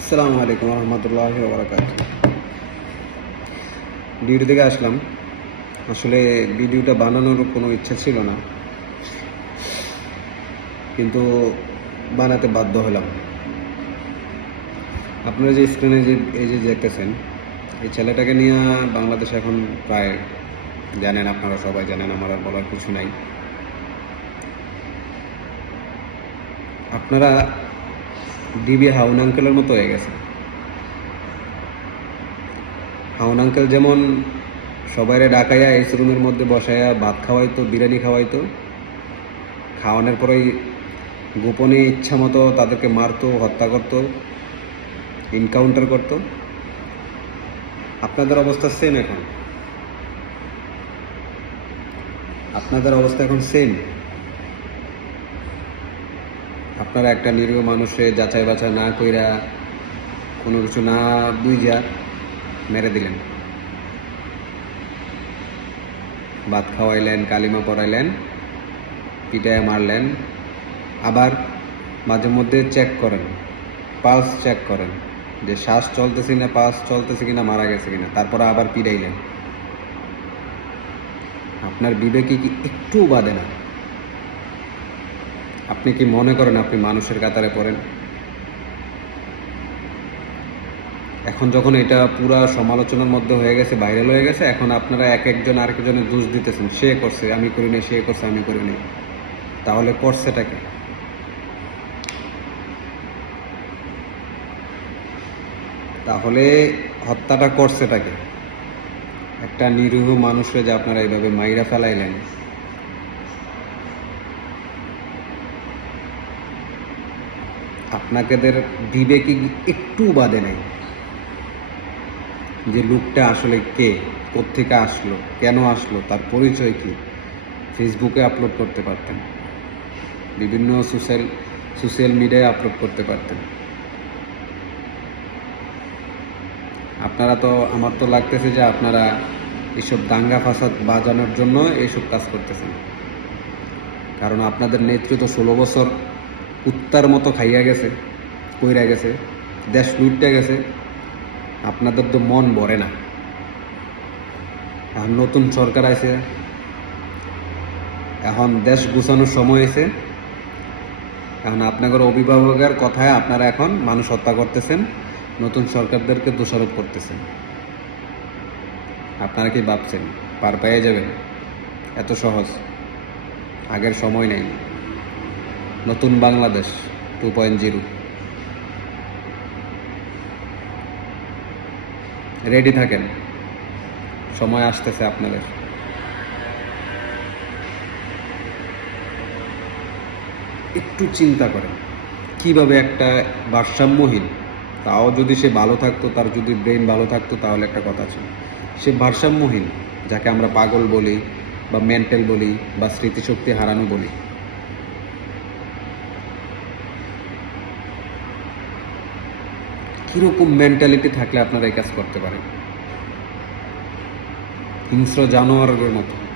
আসসালামু আলাইকুম রহমতুল্লাহ বরাকাত ডিউটি থেকে আসলাম। আসলে ভিডিওটা বানানোর কোনো ইচ্ছা ছিল না। কিন্তু বানাতে বাধ্য হলাম। আপনারা যে স্ক্রিনে যে, এই যে দেখতেছেন, এই ছেলেটাকে নিয়ে বাংলাদেশে এখন প্রায় জানেন আপনারা সবাই জানেন, আমার আর বলার কিছু নাই। আপনারা ডিবি হাউন আঙ্কেলের মতো হয়ে গেছে। হাউন আঙ্কেল যেমন সবাইরে ডাকাইয়া এসি রুমের মধ্যে বসাইয়া ভাত খাওয়াইতো, বিরিয়ানি খাওয়াইতো, খাওয়ানোর পরেই গোপনে ইচ্ছা মতো তাদেরকে মারতো, হত্যা করতো এনকাউন্টার করতো। আপনাদের অবস্থা সেম এখন? আপনাদের অবস্থা এখন সেম আপনারা একটা নিরীহ মানুষে যাচাই বাছাই না কইরা কোনো কিছু না বুঝা মেরে দিলেন। ভাত খাওয়াইলেন, কালিমা পড়াইলেন পিটায় মারলেন, আবার মাঝে মধ্যে চেক করেন পালস চেক করেন যে শ্বাস চলতেছে কিনা পালস চলতেছে কিনা, মারা গেছে কিনা, তারপরে আবার পিটাইলেন। আপনার বিবেকে কি একটু বাদে না? আপনি কি মনে করেন আপনি মানুষের কাতারে পড়েন? এখন যখন এটা পুরা সমালোচনার মধ্যে হয়ে গেছে ভাইরাল হয়ে গেছে, এখন আপনারা এক একজন আরেকজনের দোষ দিতেছেন, সে করছে, আমি করি না সে করছে, আমি করি না তাহলে করছেটাকে তাহলে হত্যাটা করছেটাকে একটা নিরীহ মানুষরে যে আপনারা এইভাবে মাইরা ফেলাইলেন আপনাদের বিবেকে একটু বাদে নেই। যে লোকটা আসলে কে, কোত্থেকে আসলো, কেন আসলো, তার পরিচয় কি? ফেসবুকে আপলোড করতে পারতেন। বিভিন্ন সোশ্যাল সোশ্যাল মিডিয়ায় আপলোড করতে পারতেন। আপনারা তো, আমার তো লাগতেছে যে আপনারা এসব দাঙ্গা ফাসাদ বাজানোর জন্য এইসব কাজ করতেছেন। কারণ আপনাদের নেতৃত্ব ষোলো বছর কুত্তার মতো খাইয়া গেছে, কইরা গেছে, দেশ লুটতে গেছে, আপনাদের তো মন ভরে না। এখন নতুন সরকার আছে এখন দেশ গুছানোর সময় এসে এখন আপনাদের অভিভাবকের কথায় আপনারা এখন মানুষ হত্যা করতেছেন, নতুন সরকারদেরকে দোষারোপ করতেছেন। আপনারা কি ভাবছেন, পার পেয়ে যাবেন? এত সহজ, আগের সময় নেই। নতুন Bangladesh two point zero. Ready থাকেন। সময় আসতেছে আপনাদের। একটু চিন্তা করেন, কীভাবে একটা ভারসাম্যহীন, তাও যদি সে ভালো থাকতো, তার যদি ব্রেন ভালো থাকতো, তাহলে একটা কথা ছিল। সে ভারসাম্যহীন, যাকে আমরা পাগল বলি, বা মেন্টাল বলি, বা স্মৃতিশক্তি হারানো বলি কীরকম মেন্টালিটি থাকলে আপনারা এই কাজ করতে পারেন? হিংস্র জানোয়ারের মতো।